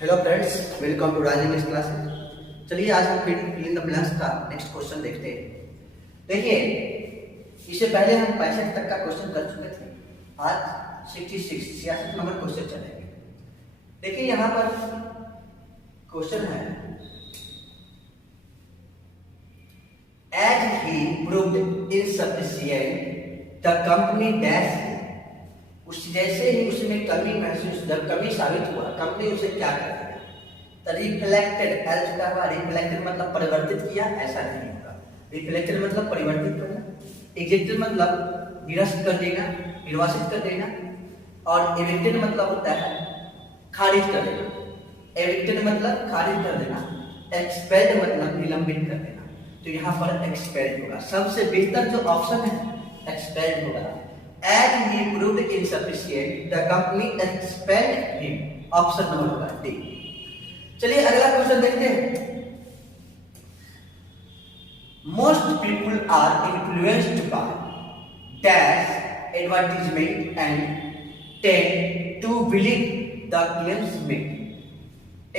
Hello friends, welcome to Raj English classes. चलिए आज हम फिल इन द ब्लैंक्स का नेक्स्ट क्वेश्चन देखते हैं। देखिए, इससे पहले हम 65 तक का क्वेश्चन कर चुके थे। आज 66 नंबर क्वेश्चन चलेंगे। देखिए यहाँ पर क्वेश्चन है, as he proved insufficient the company dash, उस जैसे ही उसमें कमी महसूस, जब कमी साबित हुआ, कंपनी उसे क्या कर दिया। रिफ्लेक्टेड, रिफ्लेक्टेड मतलब परिवर्तित किया, ऐसा नहीं होगा। रिफ्लेक्टेड मतलब परिवर्तित करना, एग्जिटेड मतलब निरस्त कर देना, निर्वासित कर देना, और एविक्टेड मतलब होता है खारिज कर देना। एविक्टेड मतलब खारिज कर देना, एक्सपेल्ड मतलब निलंबित कर देना। तो यहाँ पर एक्सपेल्ड होगा, सबसे बेहतर जो ऑप्शन है एक्सपेल्ड होगा। As he proved insufficient, the company expelled him. Option number होगा डी। चलिए अगला क्वेश्चन देखते हैं। Most people are influenced by dash advertisement and tend to believe the claims made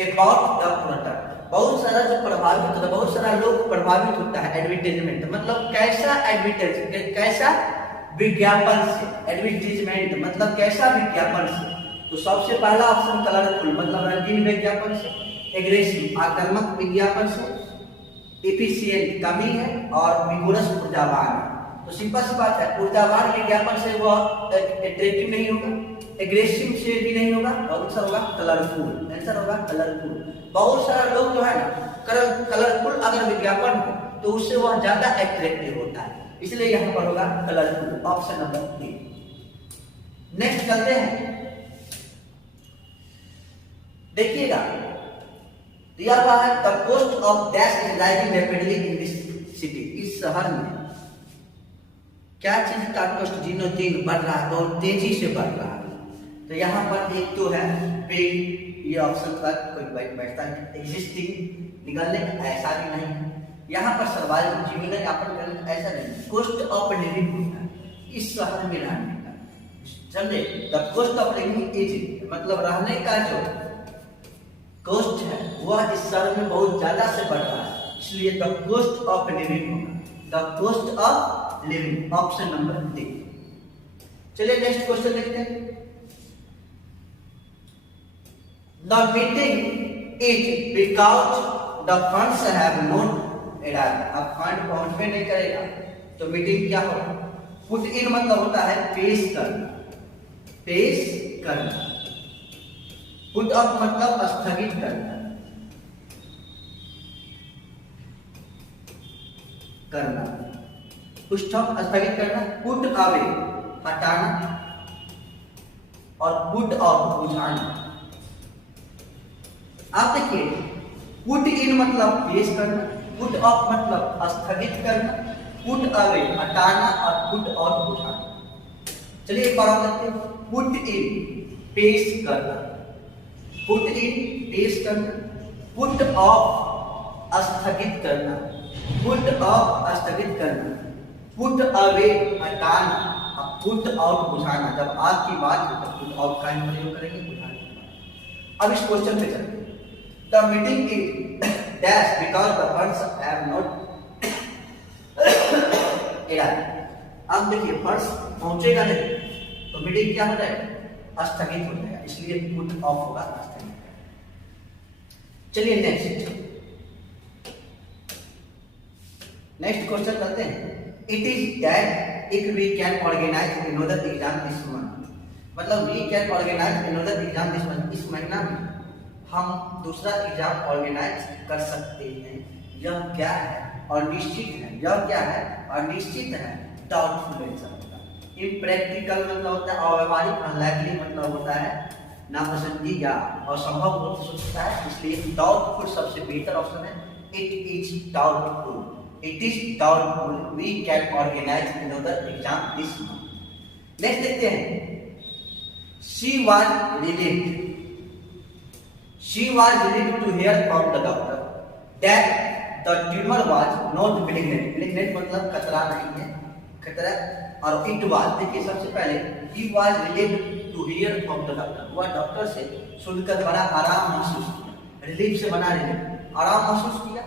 about the product. बहुत सारा जो प्रभावित होता है, बहुत सारा लोग प्रभावित होता है एडवर्टाइजमेंट मतलब कैसा एडवर्टाइज, कैसा विज्ञापन से। एडवर्टाइजमेंट मतलब कैसा विज्ञापन से। तो सबसे पहला ऑप्शन कलरफुल मतलब रंगीन विज्ञापन से, एग्रेसिव आक्रामक विज्ञापन से, एफिशिएंट कमी है, और विगोरस ऊर्जावान है। तो सिंपल सी बात है, ऊर्जावान विज्ञापन से वो अट्रैक्टिव नहीं होगा, एग्रेसिव से भी नहीं होगा, और आंसर होगा कलरफुल। आंसर होगा कलरफुल। बहुत सारा लोग जो है ना, कलरफुल अगर विज्ञापन हो तो उससे वह ज्यादा अट्रैक्टिव होता है, इसलिए यहां पर होगा colourful. Option number D. Next चलते हैं। देखिएगा, दिया हुआ है the cost of dash is rising rapidly in this city. इस शहर में क्या चीज का कॉस्ट दिनों दिन बढ़ रहा है, बहुत तेजी से बढ़ रहा है। तो यहाँ पर एक तो है पे, ये ऑप्शन पर कोई बैठता है। एग्जिस्टिंग निकालने ऐसा भी नहीं है। यहाँ पर सर्वाइवल जीवन यापन करने ऐसा नहीं। कॉस्ट ऑफ लिविंग होता है इस शहर में रहने का, समझे। The cost of living is मतलब रहने का जो कॉस्ट है वह इस शहर में बहुत ज्यादा से बढ़ रहा है, इसलिए द कॉस्ट ऑफ लिविंग होगा। The cost of living, option number D. चलिए नेक्स्ट क्वेश्चन देखते हैं। The meeting is because the funds have not arrived. अब फंड पहुंचने नहीं करेगा तो मीटिंग क्या होगा। पुट इन मतलब होता है पेश करना, पेश करना। पुट अप मतलब स्थगित करना, करना। पुट अप स्थगित करना, पुट अवे हटाना, और पुट ऑफ बुझाना। आप देखिए, पुट इन मतलब पेश करना, पुट ऑफ मतलब स्थगित करना, पुट अवे हटाना, और पुट ऑफ बुझाना। चलिए एक बार करते हैं। पुट इन पेश करना, पुट इन पेश करना, पुट ऑफ स्थगित करना, पुट ऑफ स्थगित करना, पुट अवे हटाना, और पुट आउट बुझाना। जब आपकी बात हो तब पुट आउट का ही प्रयोग करेंगे, बुझाने। अब इस क्वेश्चन पे चलते हैं। The meeting is dash because the funds have not arrived. अब देखिए फंड्स पहुंचेगा नहीं तो मीटिंग क्या हो जाएगा, स्थगित हो जाएगा, इसलिए पुट ऑफ होगा, स्थगित। चलिए नेक्स्ट क्वेश्चन करते हैं। It is that if we can organise another exam this month, मतलब we can organise another exam this month, इस महीना में हम दूसरा एग्जाम ऑर्गेनाइज कर सकते हैं। यह क्या है और निश्चित है, यह क्या है और निश्चित है, डाउटफुल आंसर होगा। इम्प्रैक्टिकल मतलब होता है अव्यवहारिक, अनलाइकली मतलब होता है नापसंदीदा, और संभव हो सकता है, इसलिए डाउटफुल सबसे बेहतर ऑप्शन है। It is doubtful, it is doubtful we can organise another exam this month. Next देखते हैं। She was relieved, she was relieved to hear from the doctor that the tumor was not malignant. malignant मतलब खतरा नहीं है, खतरा। और it was, देखिए सबसे पहले he was relieved to hear from the doctor, वह डॉक्टर से सुनकर बड़ा आराम महसूस किया, रिलीफ से बना रिलीफ आराम महसूस किया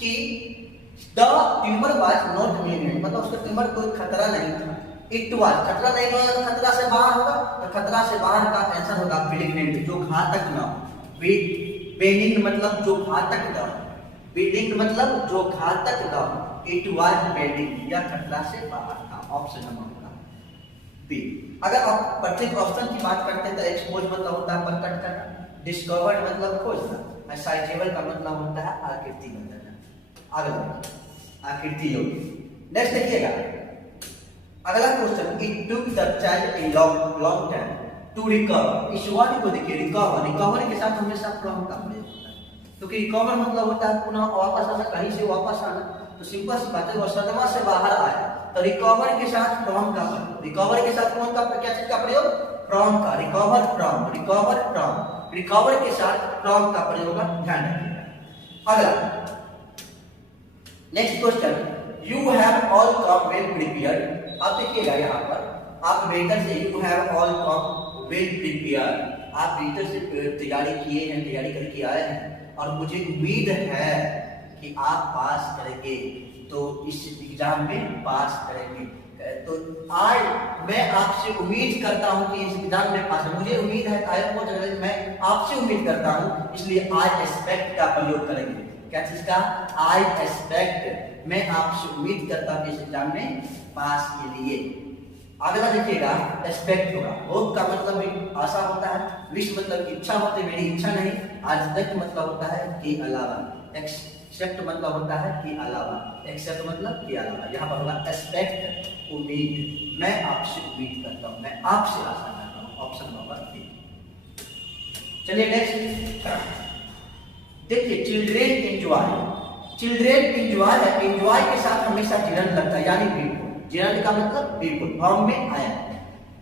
कि the tumour was not malignant, मतलब उसका ट्यूमर कोई खतरा नहीं था। इट वाज, खतरा नहीं होगा तो खतरा से बाहर होगा, तो खतरा से बाहर का आंसर होगा मेलिग्नेंट, जो घातक ना हो। बेनिग्न मतलब जो घातक ना हो, बेनिग्न मतलब जो घातक ना हो। इट वाज बेनिग्न, या खतरा से बाहर था। ऑप्शन नंबर होगा बी। अगर आप प्रत्येक ऑप्शन की बात करते हैं तो एक्सपोज मतलब होता है प्रकट करना, डिस्कवर्ड मतलब खोजना, साइटेबल का मतलब होता है आकृति बताना। अगला आकृति योग्य। नेक्स्ट देखिएगा अगला question, it took the child a long time to recover. इस वर्ड को देखिए रिकवर, रिकवर के साथ हमेशा फ्रॉम का प्रयोग होता है, क्योंकि रिकवर मतलब होता है पुनः वापस आना, कहीं से वापस आना। तो सिंपल सी बात है, वो सदमा से बाहर आया तो रिकवर के साथ फ्रॉम का प्रयोग, रिकवर के साथ कौन का क्या चीज का प्रयोग, फ्रॉम का, recover from, recover from, recover के साथ फ्रॉम का प्रयोग का ध्यान रखिएगा। अगला next question, you have all come well prepared. आप देखिएगा यहाँ पर आप वेटर से you have all come well prepared, आप वेटर से तैयारी किए हैं, तैयारी करके आए हैं और मुझे उम्मीद है कि आप पास करेंगे, तो इस एग्जाम में पास करेंगे। तो आज मैं आपसे उम्मीद करता हूं कि इस एग्जाम में पास, मुझे उम्मीद है, मैं आपसे उम्मीद करता हूं, इसलिए आई एक्सपेक्ट का प्रयोग करेंगे। क्या चीज का, आई एक्सपेक्ट, मैं आपसे उम्मीद करता हूं कि इस एग्जाम में पास के लिए। अगला देखिएगा एक्सपेक्ट होगा, होप का मतलब भी आशा होता है, विश मतलब इच्छा होती है, मेरी इच्छा नहीं, एक्सपेक्ट मतलब होता है के अलावा, एक्सेप्ट मतलब होता है के अलावा, एक्सेप्ट मतलब के अलावा। यहाँ पर होगा एक्सपेक्ट उम्मीद, मैं आपसे उम्मीद करता हूँ, मैं आपसे आशा करता हूँ। Option number B. चलिए नेक्स्ट देखिए, चिल्ड्रेन एंजॉय। चिल्ड्रेन एंजॉय है, एंजॉय के साथ हमेशा चिल्ड्रन लगता है, यानी बिल्कुल, चिल्ड्रन का मतलब बिल्कुल फॉर्म में आया।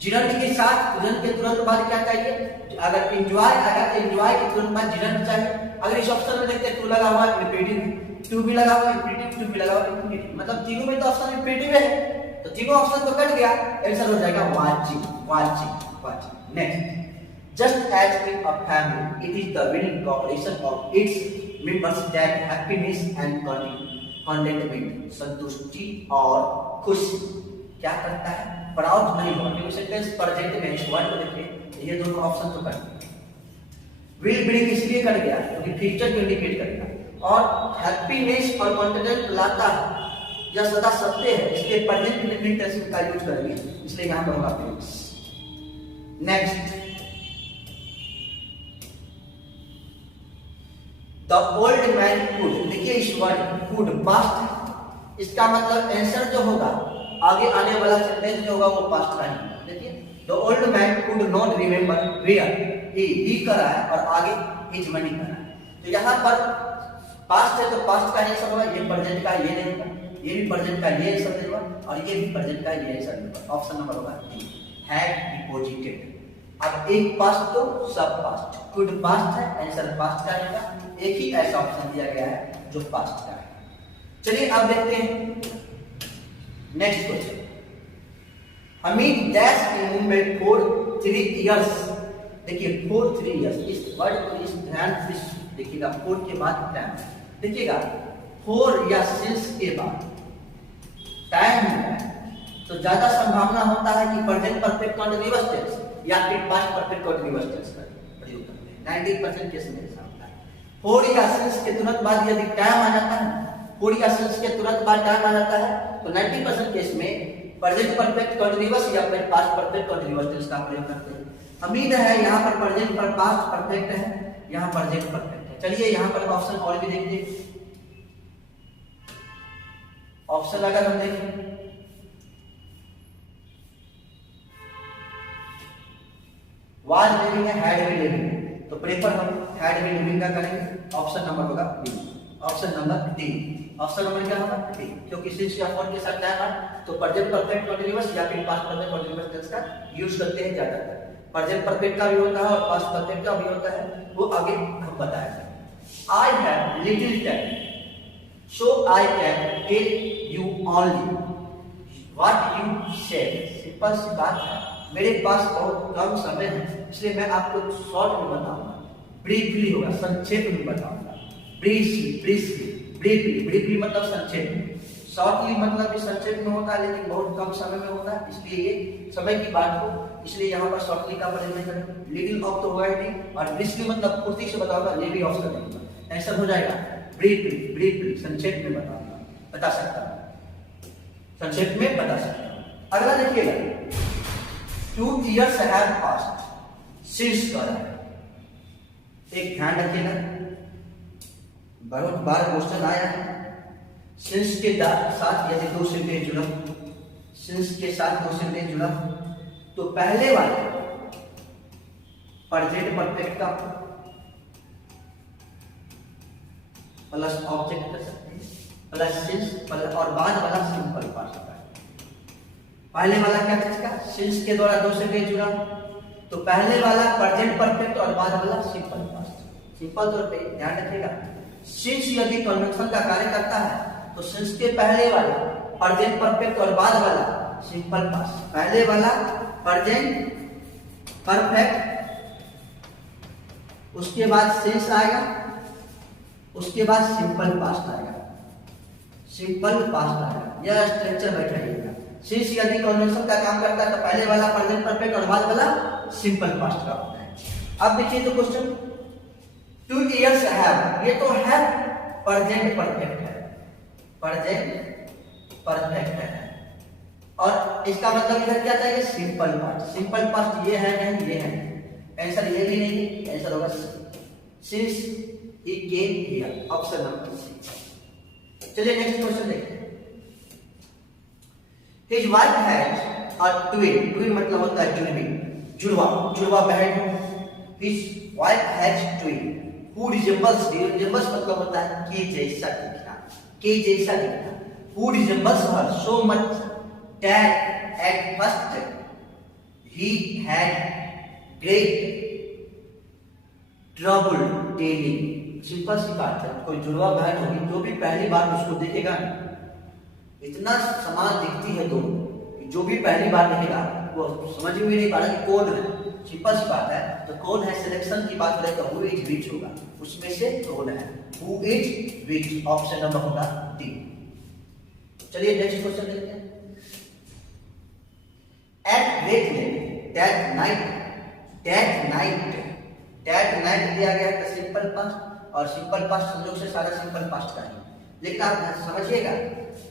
चिल्ड्रन के साथ चिल्ड्रन के तुरंत बाद क्या चाहिए, अगर एंजॉय आया तो एंजॉय के तुरंत बाद चिल्ड्रन चाहिए। अगर इस ऑप्शन में देखते हैं टू लगा हुआ है, रिपीटिव, टू भी लगा हुआ है, रिपीटिव, टू भी लगा हुआ है, रिपीटिव, मतलब तीनों में तो ऑप्शन रिपीटिव है, तो तीनों ऑप्शन तो कट गया, आंसर हो जाएगा watching, watching, watching. Next, just as in a family, it is the willing cooperation of its members that happiness and contentment, संतुष्टि और खुशी क्या करता है, प्राउड नहीं होगा। सेंटेंस प्रेजेंट में इस वर्ड को देखिए, ये दोनों ऑप्शन तो कट गए। विल ब्रिंग इसलिए कट गया क्योंकि फ्यूचर को इंडिकेट करेगा, और हैप्पीनेस और कॉन्टेंट लाता है, यह सदा सत्य है, इसलिए प्रेजेंट इंडेफिनिट टेंस का यूज करेंगे, इसलिए यहां पर होगा present. Next, the old man could, देखिए इस वर्ड कुड पास्ट, इसका मतलब आंसर जो होगा आगे आने वाला सेंटेंस जो होगा वो पास्ट का ही। देखिए the old man could not remember where he करा है और आगे हिज मनी करा है, तो यहाँ पर पास्ट है तो पास्ट का आंसर होगा, ये प्रेजेंट का ये नहीं होगा, ये भी प्रेजेंट का ये आंसर देगा और ये भी प्रेजेंट का ये आंसर देगा। ऑप्शन नंबर होगा डी, हैड डिपॉजिटेड। अब एक पास्ट तो सब पास्ट, कुड पास्ट है, आंसर पास्ट का आएगा, एक ही ऐसा ऑप्शन दिया गया है जो पास्ट का है। चलिए अब देखते हैं next question, Hamid dash in Mumbai for 3 years. देखिए 3 इयर्स, इस वर्ड को इस ध्यान से देखिएगा, 4 के बाद टाइम, देखिएगा 4 या 6 के बाद टाइम है, तो ज्यादा संभावना होता है कि प्रेजेंट परफेक्ट कंटीन्यूअस टेंस या फिर पास्ट परफेक्ट कंटीन्यूअस टेंस का प्रयोग करते हैं। 90% केस में ऐसा होता है। 4 या 6 के तुरंत बाद यदि टाइम आ जाता है, 4 या 6 के तुरंत बाद टाइम आ जाता है, तो 90% केस में प्रेजेंट परफेक्ट कंटीन्यूअस या फिर पास्ट परफेक्ट कंटीन्यूअस टेंस का प्रयोग करते हैं। उम्मीद है यहाँ पर प्रेजेंट पर पास्ट परफेक्ट है, यहाँ प्रेजेंट परफेक्ट है। चलिए यहाँ पर ऑप्शन और भी देखिए, ऑप्शन अगर हम देखें वाज लिविंग है, हैड बीन लिविंग, तो प्रेफर हम हैड बीन लिविंग का करेंगे। ऑप्शन नंबर होगा D, option number D, option number क्या होगा डी, क्योंकि सिंस या फॉर के साथ टाइम है तो प्रेजेंट परफेक्ट कंटीन्यूअस या फिर पास्ट परफेक्ट कंटीन्यूअस टेंस का यूज करते हैं ज्यादातर। प्रेजेंट परफेक्ट का भी होता है और पास्ट परफेक्ट का भी होता है, वो आगे हम बताएंगे। I have little time so I can tell you only what you said. Simple सी बात है, मेरे पास बहुत कम समय है, इसलिए मैं आपको शॉर्ट में बताऊंगा, ब्रीफली होगा, संक्षेप में बताऊंगा। ब्रीफली ब्रीफली ब्रीफली ब्रीफली मतलब संक्षेप में, शॉर्टली मतलब भी संक्षेप में होता है लेकिन बहुत कम समय में होता है, इसलिए ये समय की बात हो, इसलिए यहाँ पर शॉर्टली का प्रयोग नहीं करेंगे। लिटिल ऑफ तो होगा ही नहीं, और ब्रीफली मतलब पूर्ति से बताऊंगा, ये भी ऑप्शन नहीं, आंसर हो जाएगा ब्रीफली ब्रीफली, संक्षेप में बताऊंगा, बता सकता हूँ, संक्षेप में बता सकता हूँ। अगला देखिएगा, 2 years have passed since का है, एक ध्यान रखिएगा, बहुत बार क्वेश्चन आया है। सिंस के साथ यदि दो सेंटेंस जुड़ा, सिंस के साथ दो सेंटेंस जुड़ा तो पहले वाला प्रेजेंट परफेक्ट का प्लस ऑब्जेक्ट कर सकते हैं, प्लस सिंस और बाद वाला सिंपल पास्ट का। पहले वाला क्या चीज का, सिंस के द्वारा दो सेंटेंस जुड़ा तो पहले वाला प्रेजेंट परफेक्ट और बाद वाला सिंपल पास्ट। सिंपल तौर पे ध्यान रखिएगा, सिंस यदि कंजंक्शन का कार्य करता है तो सिंस के पहले वाला प्रेजेंट परफेक्ट और बाद वाला सिंपल पास्ट, पहले वाला प्रेजेंट परफेक्ट, उसके बाद सिंस आएगा, उसके बाद सिंपल पास्ट आएगा, सिंपल पास्ट आएगा। यह स्ट्रक्चर बैठाइएगा। सिंस यदि कंजंक्शन का काम करता है तो पहले वाला प्रेजेंट परफेक्ट और बाद वाला सिंपल पास्ट का होता है। अब देखिए तो क्वेश्चन, 2 years have, ये तो है प्रेजेंट परफेक्ट है, प्रेजेंट परफेक्ट है, और इसका मतलब इधर क्या चाहिए, सिंपल पास्ट। सिंपल पास्ट ये है नहीं, ये है, आंसर ये भी नहीं, आंसर होगा since he came here, option number C. चलिए नेक्स्ट क्वेश्चन देखते हैं। His wife has a twin, twin मतलब होता है ट्विनिंग, जुड़वा, जुड़वा बहन। His wife has twin who resembles, resembles मतलब होता है के जैसा दिखना, के जैसा दिखना। Who resembles her so much that at first he had great trouble telling। Simple सी बात है, कोई जुड़वा बहन होगी जो भी पहली बार उसको देखेगा इतना समान दिखती है दोनों, जो भी पहली बार देखेगा वो समझ में नहीं पा रहा कि कौन है। सिंपल सी बात है, तो कौन है सिलेक्शन की बात करें तो हु इज विच होगा, उसमें से कौन है, who is which, option number होगा डी। चलिए नेक्स्ट क्वेश्चन देखते हैं। At great late that night, that night, that night दिया गया है सिंपल पास्ट, और सिंपल पास्ट संयोग से सारा सिंपल पास्ट का है, लेकिन आप समझिएगा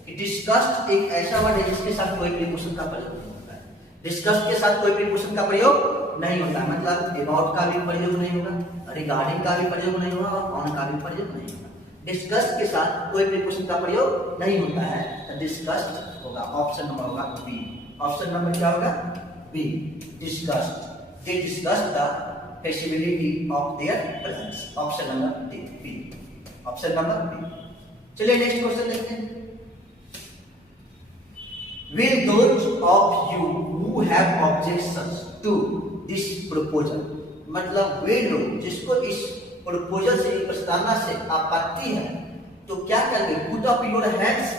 कि डिस्कस्ड एक ऐसा वर्ड है जिसके साथ कोई प्रीपोजिशन का प्रयोग नहीं होता है। डिस्कस्ड के साथ कोई प्रीपोजिशन का प्रयोग नहीं होता है, मतलब अबाउट का भी प्रयोग नहीं होगा, रिगार्डिंग का भी प्रयोग नहीं होगा, और ऑन का भी प्रयोग नहीं होगा। डिस्कस्ड के साथ कोई प्रीपोजिशन का प्रयोग नहीं होता है, तो डिस्कस्ड होगा, ऑप्शन नंबर होगा बी। ऑप्शन नंबर क्या होगा, B, discussed. They discussed the facility of their plans, option number D, B, option number B. चलिए नेक्स्ट क्वेश्चन देखते हैं। Will those of you who have objections to this proposal, मतलब वे लोग जिसको इस proposal से, प्रस्तावना से आपत्ति है, तो क्या करेंगे, put up your hands,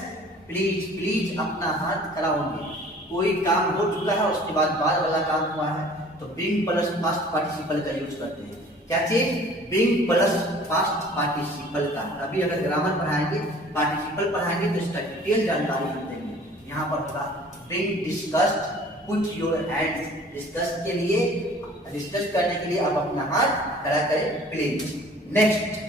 please, please अपना हाथ कराओगे। कोई काम हो चुका है उसके बाद बाद वाला काम हुआ है तो बीइंग प्लस पास्ट पार्टिसिपल का यूज करते हैं। क्या चीज, बीइंग प्लस पास्ट पार्टिसिपल का। अभी अगर ग्रामर पढ़ाएंगे, पार्टिसिपल पढ़ाएंगे तो इसका डिटेल जानकारी हम देंगे। यहाँ पर होगा being discussed, put your hands, discuss के लिए, डिस्कस करने के लिए आप अपना हाथ खड़ा करें please. Next,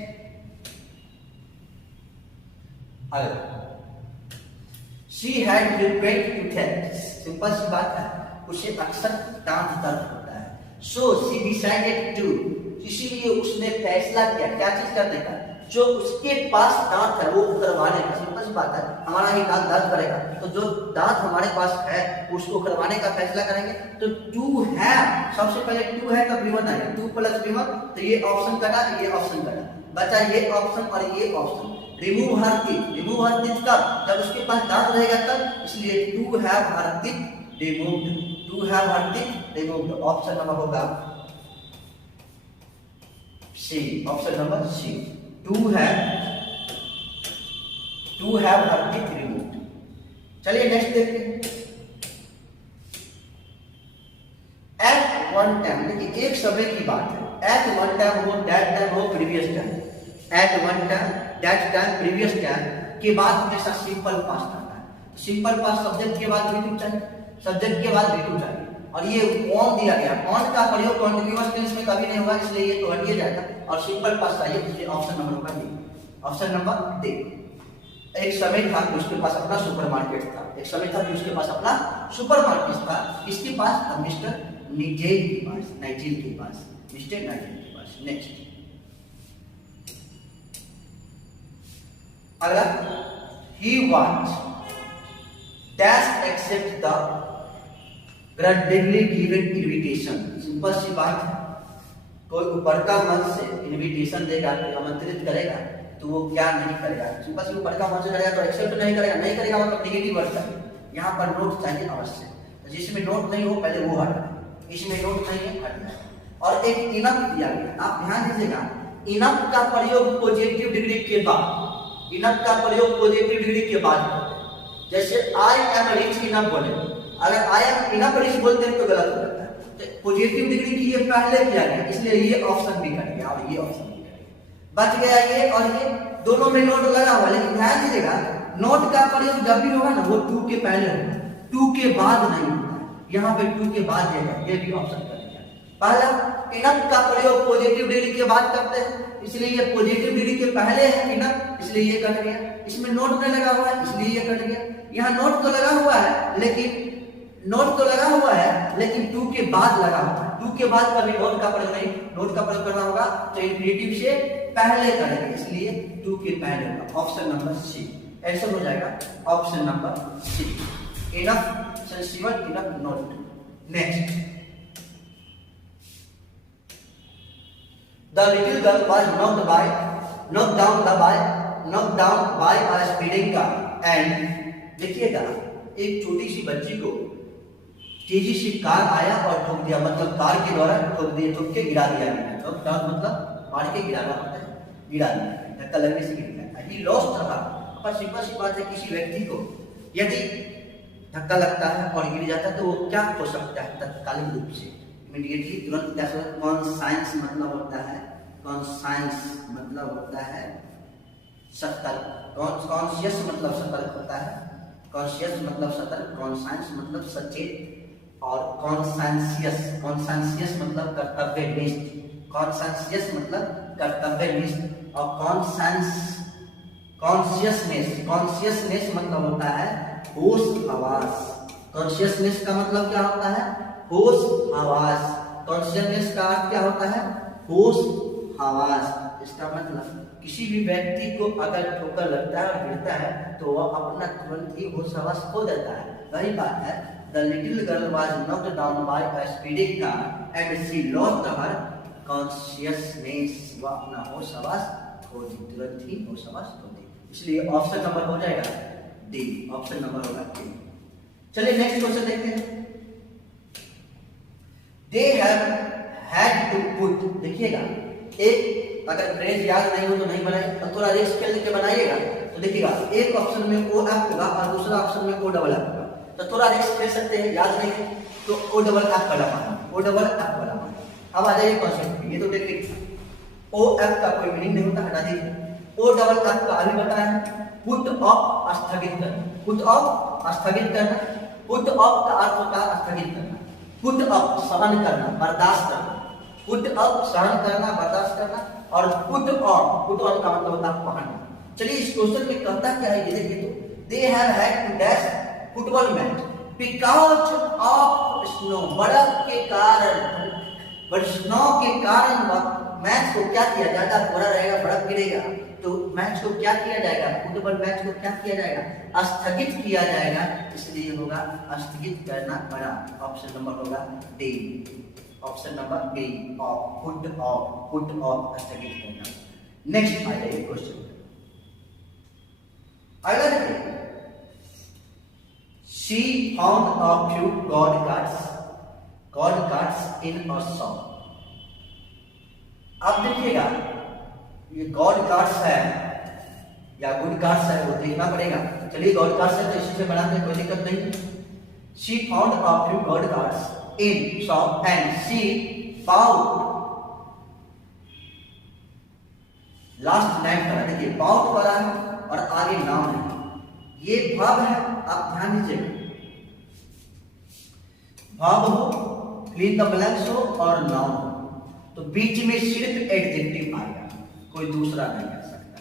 she had frequent toothaches, simple सी बात है, उसे अक्सर दांत दर्द होता है। सो शी डिसाइडेड टू, इसीलिए उसने फैसला किया क्या चीज करने का, जो उसके पास दांत है वो उतरवाने का। सिंपल सी बात है, हमारा ही दांत दर्द करेगा तो जो दांत हमारे पास है उसको उतरवाने का फैसला करेंगे। तो टू है, सबसे पहले टू है का विवन आएगा, टू प्लस विवन, तो ये ऑप्शन कटा, ये ऑप्शन कटा, बचा ये ऑप्शन और ये option. Remove her teeth, remove her teeth कब, जब उसके पास दांत रहेगा तब, इसलिए to have her teeth removed, to have her teeth removed, option number होगा C, option number C, to have her teeth removed. चलिए नेक्स्ट देखते हैं। देखिए एक समय की बात है, एट वन टाइम हो, दैट टाइम हो, previous time, at one time, that time, previous time के बाद हमेशा सिंपल पास करना है। सिंपल पास सब्जेक्ट के बाद भी चाहिए, सब्जेक्ट के बाद भी चाहिए, और ये ऑन दिया गया, ऑन का प्रयोग कॉन्टिन्यूअस टेंस में कभी नहीं होगा, इसलिए ये तो हटिए जाएगा, और सिंपल पास चाहिए, इसलिए ऑप्शन नंबर होगा डी। Option number D. एक समय था कि उसके पास अपना सुपरमार्केट था, एक समय था कि उसके पास अपना सुपरमार्केट था, किसके पास? मिस्टर निजेल के पास, नाइजेल के पास, मिस्टर नाइजेल के पास। नेक्स्ट अगला, he was dash accept the grudgingly given invitation। Simple सी बात है, कोई ऊपर का मन से इनविटेशन देगा, आमंत्रित करेगा, तो वो क्या नहीं करेगा? सिंपल सी ऊपर का मन से करेगा तो एक्सेप्ट नहीं करेगा, नहीं करेगा मतलब नेगेटिव वर्ड है। यहाँ पर नोट चाहिए अवश्य, तो जिसमें नोट नहीं हो पहले वो हटा, इसमें नोट नहीं है हटना। और एक इनफ दिया गया, आप ध्यान दीजिएगा, इनफ का प्रयोग पॉजिटिव डिग्री के बाद, इनफ का प्रयोग पॉजिटिव डिग्री के बाद, जैसे आई एम रिच इनफ बोले, अगर आई एम इनफ रिच बोलते हैं तो गलत हो जाता है, तो पॉजिटिव डिग्री की ये पहले किया गया, इसलिए ये ऑप्शन भी कट गया और ये ऑप्शन भी कट गया, बच गया ये और ये, दोनों में नोट लगा हुआ। लेकिन ध्यान दीजिएगा, नोट का प्रयोग जब भी होगा ना वो टू के पहले होगा, टू के बाद नहीं होगा। यहाँ पे टू के बाद ये भी ऑप्शन कर दिया। पहला इनफ का प्रयोग पॉजिटिव डिग्री के बाद करते हैं, इसलिए ये पॉजिटिव डिग्री के पहले है इनफ, इसलिए ये कट गया। इसमें नोट नहीं लगा हुआ है, इसलिए ये कट गया। यहाँ नोट तो लगा हुआ है, लेकिन नोट तो लगा हुआ है लेकिन टू के बाद लगा हुआ है, टू के बाद कभी नोट का प्रयोग नहीं, नोट का प्रयोग करना होगा तो इंफिनिटिव से पहले करेंगे, इसलिए टू के पहले होगा। ऑप्शन नंबर सी आंसर हो जाएगा, option number C, enough sensible enough note. Next, the little girl was knocked down by a speeding car and देखिएगा, एक छोटी सी बच्ची को तेजी से कार आया और ठोक दिया, मतलब कार के द्वारा ठोक के गिरा दिया गया। knock down मतलब मार के गिराना होता है, गिरा दिया, धक्का लगने से गिर गया। he lost her, पर सिंपल सी बात है, किसी व्यक्ति को यदि धक्का लगता है और गिर जाता है तो वो क्या हो सकता है तत्कालिक रूप से, इमीडिएटली तुरंत क्या होता है? कॉन्साइंस मतलब होता है, कॉन्साइंस मतलब होता है सतर्क, कॉन्शियस मतलब सतर्क होता है, कॉन्शियस मतलब सतर्क, कॉन्साइंस मतलब सचेत, और कॉन्साइंसियस मतलब कर्तव्यनिष्ठ, कॉन्साइंसियस मतलब कर्तव्यनिष्ठ, और कॉन्शियसनेस मतलब होता है होश हवास। कॉन्शियसनेस का मतलब क्या होता है? होश हवास। कॉन्शियसनेस का अर्थ क्या होता है? होश हवास। इसका मतलब किसी भी व्यक्ति को अगर ठोकर लगता है और गिरता है तो वह अपना तुरंत ही होश हवास खो देता है। वही बात है, the little girl was knocked down by a speeding car and she lost her consciousness. वह अपना होश हवास खो दी, तुरंत ही होश हवास खो दी। इसलिए ऑप्शन नंबर हो जाएगा डी, ऑप्शन नंबर होगा डी। चलिए नेक्स्ट क्वेश्चन देखते हैं। They have had to put, देखिएगा एक अगर फ्रेज याद नहीं हो तो नहीं बनाए, तो थोड़ा रिस्क खेल के बनाइएगा। तो देखिएगा एक ऑप्शन में ओ एफ होगा और दूसरा ऑप्शन में ओ डबल एफ होगा, तो थोड़ा रिस्क खेल सकते हैं, याद नहीं है तो ओ डबल एफ वाला माना, ओ डबल एफ वाला माना। अब आ जाइए कॉन्सेप्ट, ये तो टेक्निक था। ओ एफ का कोई मीनिंग नहीं होता, हटा दीजिए। ओ डबल एफ का अभी बताया, पुट ऑफ स्थगित करना, पुट ऑफ स्थगित करना। पुट ऑफ का अर्थ होता है स्थगित करना, पुट ऑफ सहन करना, बर्दाश्त करना, पुट ऑफ सहन करना, बर्दाश्त करना, और पुट ऑन का मतलब होता है पहनना। चलिए इस क्वेश्चन में कहता क्या है ये देखिए, तो they have had to dash football match because of snow, बर्फ के कारण, स्नो के कारण मैच को क्या किया जाएगा? कोहरा रहेगा, बर्फ गिरेगा, तो मैच को क्या किया जाएगा? फुटबॉल मैच को क्या किया जाएगा? स्थगित किया जाएगा, इसलिए होगा स्थगित करना पड़ा। ऑप्शन नंबर होगा D, option number D, of put off स्थगित करना। नेक्स्ट आ जाइए क्वेश्चन, अगला देखिए, she found a few god cards in a song. अब देखिएगा ये गॉड कार्ड्स है या गुड कार्ड्स है वो देखना पड़ेगा। चलिए गॉड कार्ड्स है तो इसी से बनाते हैं, कोई दिक्कत नहीं। She found a few god cards in shop and she bought, last night करा, देखिए बाउट करा है और आगे नाउन है, ये वर्ब है, आप ध्यान दीजिएगा। वर्ब हो, फिल इन द ब्लैंक्स हो और नाउन हो, तो बीच में सिर्फ एडजेक्टिव आएगा, कोई दूसरा नहीं आ सकता।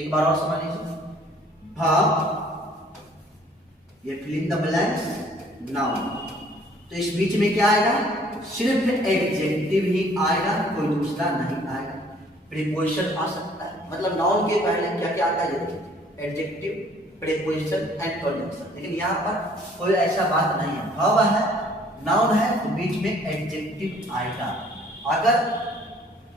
एक बार और समझ लीजिए, वर्ब, ये fill in the blanks, noun, तो इस बीच में क्या आएगा, सिर्फ एडजेक्टिव ही आएगा, कोई दूसरा नहीं आएगा। प्रीपोजिशन आ सकता है, मतलब नाउन के पहले क्या क्या आता है, एडजेक्टिव, प्रीपोजिशन एंड कंजंक्शन, लेकिन यहाँ पर कोई ऐसा बात नहीं है। वर्ब है, नाउन है, तो बीच में एडजेक्टिव आएगा। अगर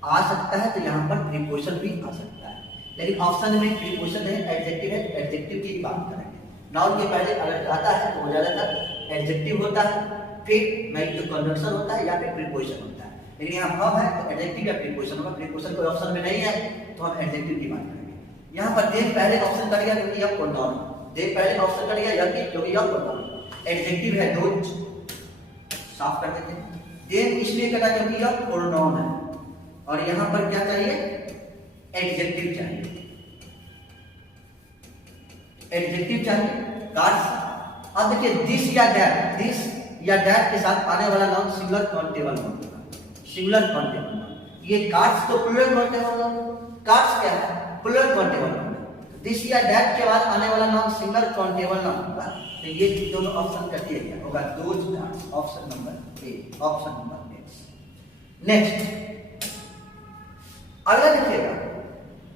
आ सकता है तो यहाँ पर प्रीपोजिशन भी आ सकता है, लेकिन ऑप्शन में प्रीपोजिशन है, एडजेक्टिव है, एडजेक्टिव की बात करेंगे। नाउन के पहले अगर आता है तो वो ज्यादातर एडजेक्टिव होता है, फिर नहीं तो कंजंक्शन होता है या फिर प्रीपोजिशन होता है, लेकिन यहाँ वर्ब है तो एडजेक्टिव या प्रीपोजिशन होगा। प्रीपोजिशन कोई ऑप्शन में नहीं है तो हम एडजेक्टिव की बात करेंगे। यहाँ पर देर पहले ऑप्शन कट गया क्योंकि यह प्रोनाउन, देर पहले ऑप्शन कट गया यह क्योंकि यह प्रोनाउन, एडजेक्टिव है, दो साफ कर देते हैं। देर इसलिए कटा क्योंकि यह प्रोनाउन है, और यहाँ पर क्या चाहिए, एडजेक्टिव चाहिए, एडजेक्टिव चाहिए। कार्ड्स, अब देखिए दिस या दैट, दिस या दैट के साथ आने वाला noun singular countable noun, singular countable noun. ये कार्ड्स तो प्लूरल काउंटेबल नाउन, कार्ड्स क्या है, प्लूरल काउंटेबल नाउन। दिस या दैट के बाद आने वाला नाउन सिंगुलर काउंटेबल नाउन होगा, तो ये दोनों ऑप्शन कटिए गया होगा, those cards, option number A, option number A. Next अगला देखिएगा,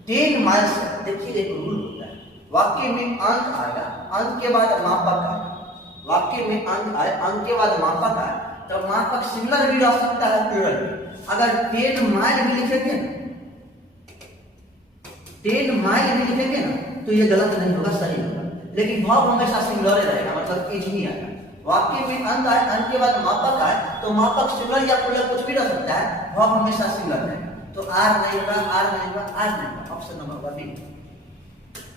10 माइल्स, देखिए एक रूल होता है, वाक्य में अंक आएगा, अंक के बाद मापक आएगा, वाक्य में अंक आए, अंक के बाद मापक आए, तो मापक सिंगुलर भी रह सकता है, प्लूरल भी। अगर 10 माइल भी लिखेंगे ना, 10 माइल भी लिखेंगे ना, तो ये गलत नहीं होगा, सही होगा, लेकिन वर्ब हमेशा सिंगुलर रहेगा, मतलब इज ही आएगा। वाक्य में अंक आए, अंक के बाद मापक आए, तो मापक सिंगुलर या प्लूरल कुछ भी रह सकता है, वर्ब हमेशा सिंगुलर रहेगा, तो आर नहीं होगा, आर नहीं होगा, आर नहीं होगा, option number B.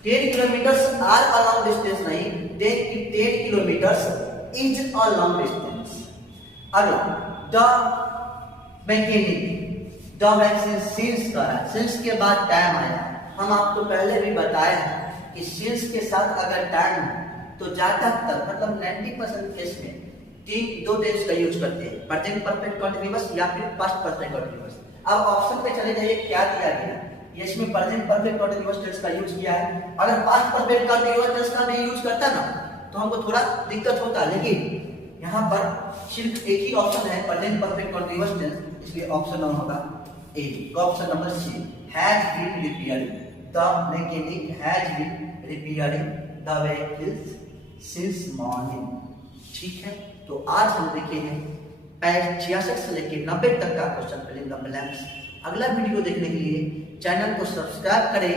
10 kilometres are a long distance नहीं, 10 kilometres is a long distance. अगला, the mechanic, the vaccine since का है, सिंस के बाद टाइम आया। हम आपको पहले भी बताए हैं कि सिंस के साथ अगर टाइम है तो ज्यादातर मतलब 90% केस में दो टेंस का यूज करते हैं, प्रेजेंट परफेक्ट कंटीन्यूअस या फिर पास्ट परफेक्ट कंटीन्यूअस। अब ऑप्शन पे चले जाइए, क्या दिया गया, इसमें प्रेजेंट परफेक्ट कंटीन्यूअस टेंस का यूज किया है। अगर पास्ट परफेक्ट कंटीन्यूअस टेंस का भी यूज करता ना तो हमको थोड़ा दिक्कत होता, लेकिन यहाँ पर सिर्फ एक ही ऑप्शन है, प्रेजेंट परफेक्ट कंटीन्यूअस टेंस, इसलिए ऑप्शन होगा A, option number C, has been repairing, the mechanic has been repairing the vehicles since morning. ठीक है, तो आज हम देखेंगे पेज 66 से लेकर 90 तक का question fill in the blanks. अगला वीडियो देखने के लिए चैनल को सब्सक्राइब करें,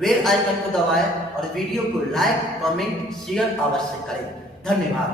बेल आइकन को दबाएं और वीडियो को लाइक, कमेंट, शेयर अवश्य करें। धन्यवाद।